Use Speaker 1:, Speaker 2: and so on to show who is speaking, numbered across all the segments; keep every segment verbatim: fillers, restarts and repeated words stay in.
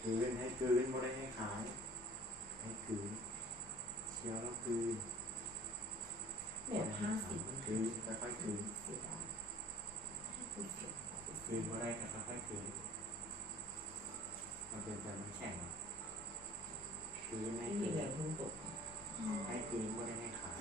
Speaker 1: คืนให้คืนไม่ได้ให้ขายให้คืนเชียวแล้วคืน
Speaker 2: แบบห้าสิบ
Speaker 1: คืนค่อยๆคืน
Speaker 2: เสียดาย
Speaker 1: คืนไม่ได้แต่ค่อยๆคืนมันเป็นแต่มันแข็งคืนให้
Speaker 2: ไม่
Speaker 1: คื
Speaker 2: มี
Speaker 1: น
Speaker 2: แรงพุ่งตก
Speaker 1: ให้คืนไม่ได้ให้ขาย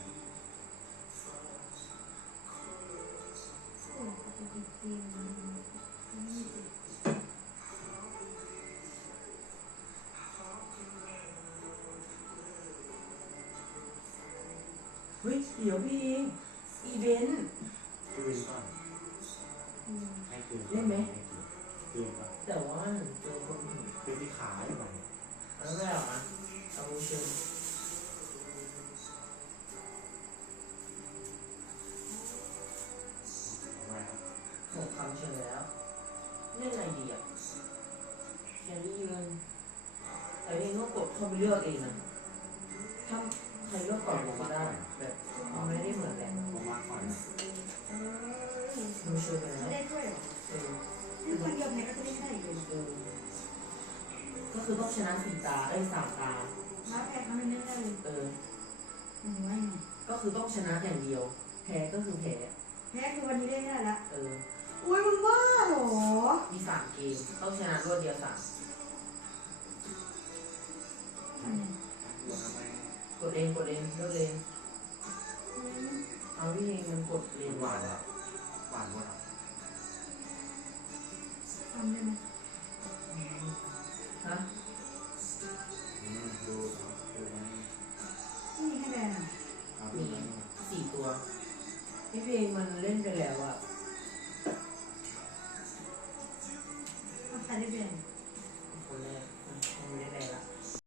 Speaker 2: เฮ้ยเดี๋ยวพี่เองอีเวนต์
Speaker 1: คืนก่อนให้คืน
Speaker 2: เล่นไหม
Speaker 1: คืนก่อน
Speaker 2: แต่ว่าเจอคนอื่น
Speaker 1: คืนที่ขายไป
Speaker 2: แล้วไม่หรอกนะเอาเชิญ
Speaker 1: ทำไมครับ
Speaker 2: หกคำเชิญแล้วเล่นอะไรดีอ่ะแครี่ยืนแต่เองก็กดเข้าไปเลือกเองนะถ้าใครเลือกก่อนผมก็ได้แบบมันไม่ได้เหมือนแหละ
Speaker 1: ผมมาก่อนนะ
Speaker 2: มึงเชิญไปแล้ว
Speaker 3: ไม่ได้ช่วยหรอ
Speaker 2: เออ
Speaker 3: นี่คนเดียวแพ้ก็จะไม่ได้เลย
Speaker 2: เออก็คือต้องชนะสี่ตาเอ้ยสามตา
Speaker 3: แล้วแพ้ทำไม่ได้เลย
Speaker 2: เออ
Speaker 3: อืมว่าไง
Speaker 2: ก็คือต้องชนะอย่างเดียว แพ้ก็คือแพ้
Speaker 3: แพ้คือวันนี้ได้ได้ละ
Speaker 2: เออ
Speaker 3: อุ้ยมึงว่าเหรอ
Speaker 2: มีสามเกมต้องชนะรวดเดียวสาม
Speaker 3: อันนี้
Speaker 1: รวมทำไม
Speaker 2: กดเองกดเองเลือกเองเอาพี่เองมันกดเอง
Speaker 1: หวานละหวานหมดอ่ะ
Speaker 3: ทำได้ไหม
Speaker 2: ฮะ
Speaker 1: อืมดูดูไหม
Speaker 3: ไม่มีให้แบนอ่ะ
Speaker 1: เอาดู
Speaker 2: มี
Speaker 1: ไหม
Speaker 2: สี่ตัวพี่เพลงมันเล่นไปแล้วอะ
Speaker 3: เอาใครได้แบน